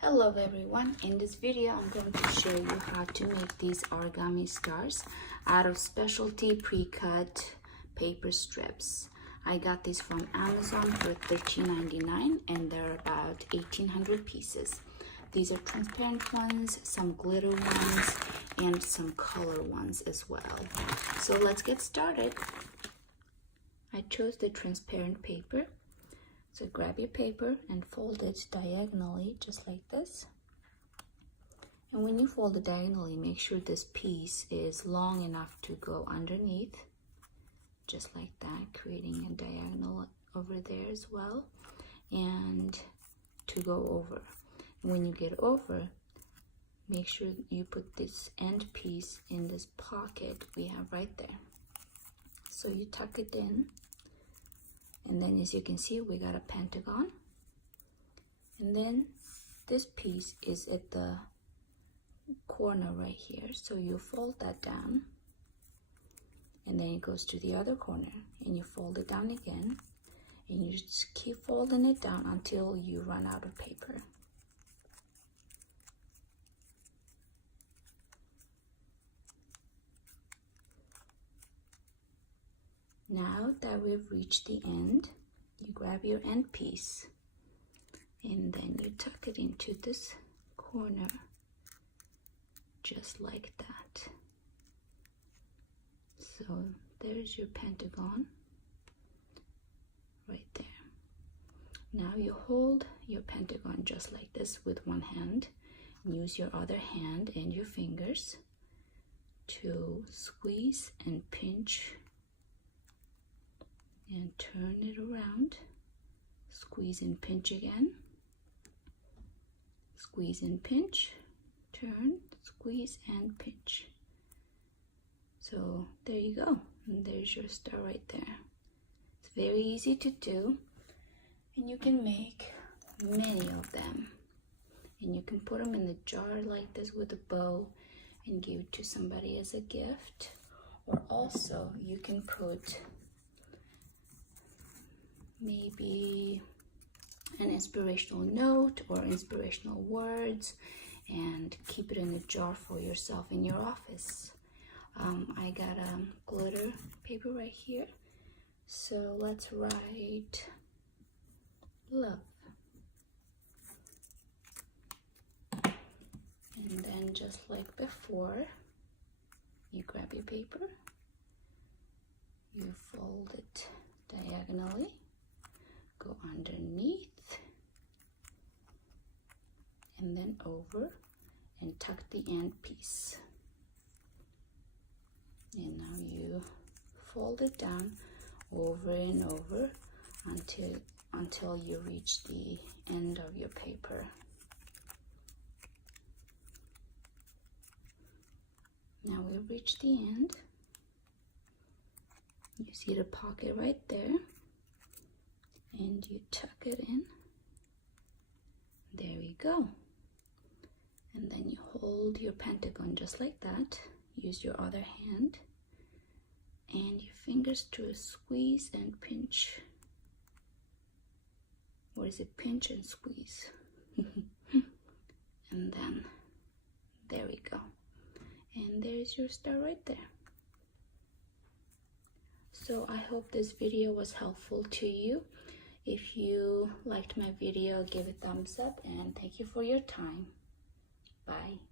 Hello everyone, in this video I'm going to show you how to make these origami stars out of specialty pre-cut paper strips. I got these from Amazon for $13.99 and they're about 1,800 pieces. These are transparent ones, some glitter ones, and some color ones as well. So let's get started. I chose the transparent paper. So grab your paper and fold it diagonally, just like this. And when you fold it diagonally, make sure this piece is long enough to go underneath, just like that, creating a diagonal over there as well, and to go over. When you get over, make sure you put this end piece in this pocket we have right there. So you tuck it in. And then as you can see, we got a pentagon. And then this piece is at the corner right here. So you fold that down. And then it goes to the other corner. And you fold it down again. And you just keep folding it down until you run out of paper. Now that we've reached the end, you grab your end piece and then you tuck it into this corner, just like that. So there's your pentagon right there. Now you hold your pentagon just like this with one hand. Use your other hand and your fingers to squeeze and pinch and turn it around. Squeeze and pinch again. Squeeze and pinch. Turn, squeeze and pinch. So there you go. And there's your star right there. It's very easy to do. And you can make many of them. And you can put them in the jar like this with a bow and give it to somebody as a gift. Or also you can put maybe an inspirational note or inspirational words and keep it in a jar for yourself in your office. I got a glitter paper right here, so let's write love. And then just like before, you grab your paper, you fold it diagonally, go underneath and then over and tuck the end piece. And now you fold it down over and over until you reach the end of your paper. Now we've reached the end. You see the pocket right there. And you tuck it in. There we go. And then you hold your pentagon just like that. Use your other hand and your fingers to squeeze and pinch. Or is it pinch and squeeze? And then there we go. And there's your star right there. So I hope this video was helpful to you. If you liked my video, give it a thumbs up and thank you for your time. Bye.